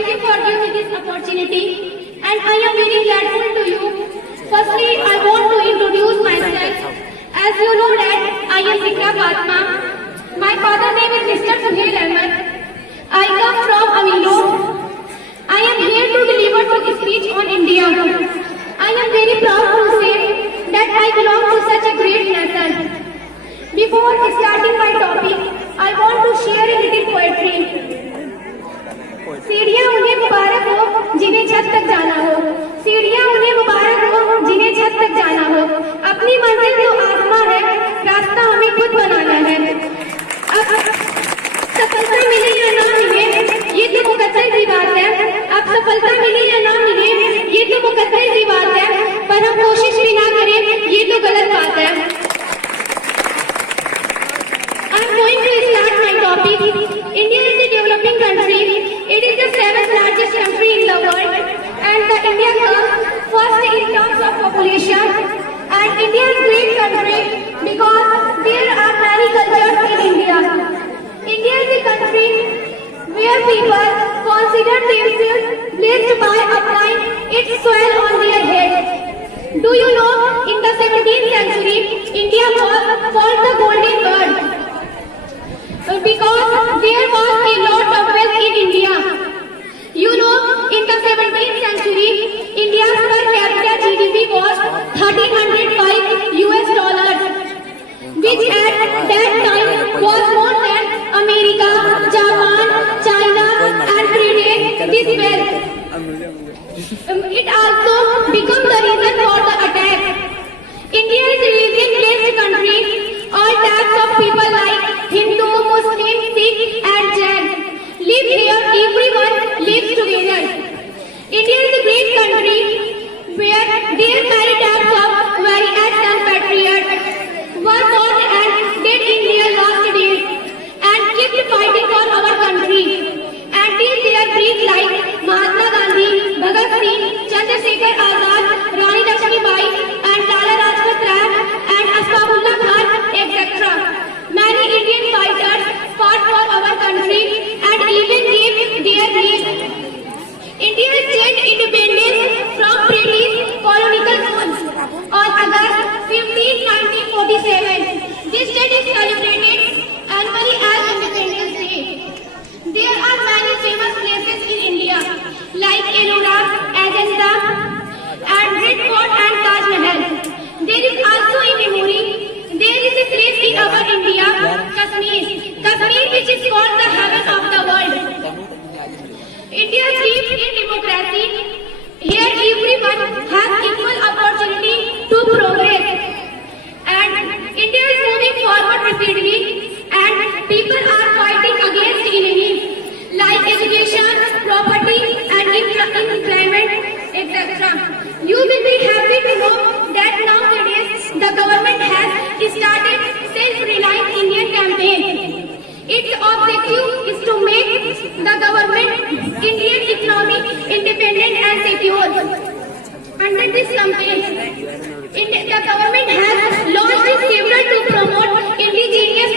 thank you for giving me this opportunity, and I am very grateful to you. Firstly, I want to introduce myself. As you know that I am Zikra Fatma. My father name is Mr. Suhail Ahmed. I come from Amilo. I am here to deliver a speech on India. I am very proud to say that I belong to such a great nation. Before starting my topic, I want to share a little poetry. सीढ़ियां उन्हें मुबारक हो जिन्हें छत तक जाना हो, सीढ़ियां उन्हें मुबारक हो जिन्हें छत तक जाना हो, अपनी मंजिल जो आसमां है, रास्ता हमें खुद बनाना है। अब सफलता मिले या ना मिले ये तो मुकद्दर की बात है, अब सफलता मिले या ना मिले ये तो मुकद्दर की बात है, पर हम कोशिश भी ना करें ये तो गलत बात है। I am going to start my topic. India is a developing country. It is the 7th largest country in the world, and the India comes first in terms of population. And India is a great country because there are many cultures in India. India is a country where people consider themselves blessed by applying its soil on their head. Do you know, in the 17th century, India was called the Golden World because there was a lot of wealth in India. You know, in the 17th century, India's per capita GDP was $1,305, which at that time was more than America, Japan, China, and Britain. This wealth. It also became the reason for the attack. India is a religion-based country. All types of people like Hindu, Muslim, Sikh, and Jain live here. Everyone lives together. India is a great country where there are many types of warriors and patriots who were born and dead in their last days and kept fighting for our country. And these their breathe like Mahatma Gandhi, Bhagat Singh, Chandrasekhar Azad, Rani Lakshmibai, and Lala Lajpat Rai, and Asfaqullah Khan, etc. Many Indian fighters fought for our country and even gave their lives. India gained independence from British colonial rule on August 15, 1947. This date is celebrated annually as Independence Day. There are many famous places in India like Ellora, Ajanta, and Red Fort and Taj Mahal. There is also a memory. There is a place in our India, Kashmir. Kashmir, which is called the heaven of the world. India believes in democracy. Here everyone has equal opportunity to progress. And India is moving forward rapidly and people are fighting against enemies like education, property and employment, etc. You will be happy to know that nowadays the government has started self-reliant Indian campaign. Its objective is to make the government Indian economy independent and secure. Under this campaign, the government has launched several to promote indigenous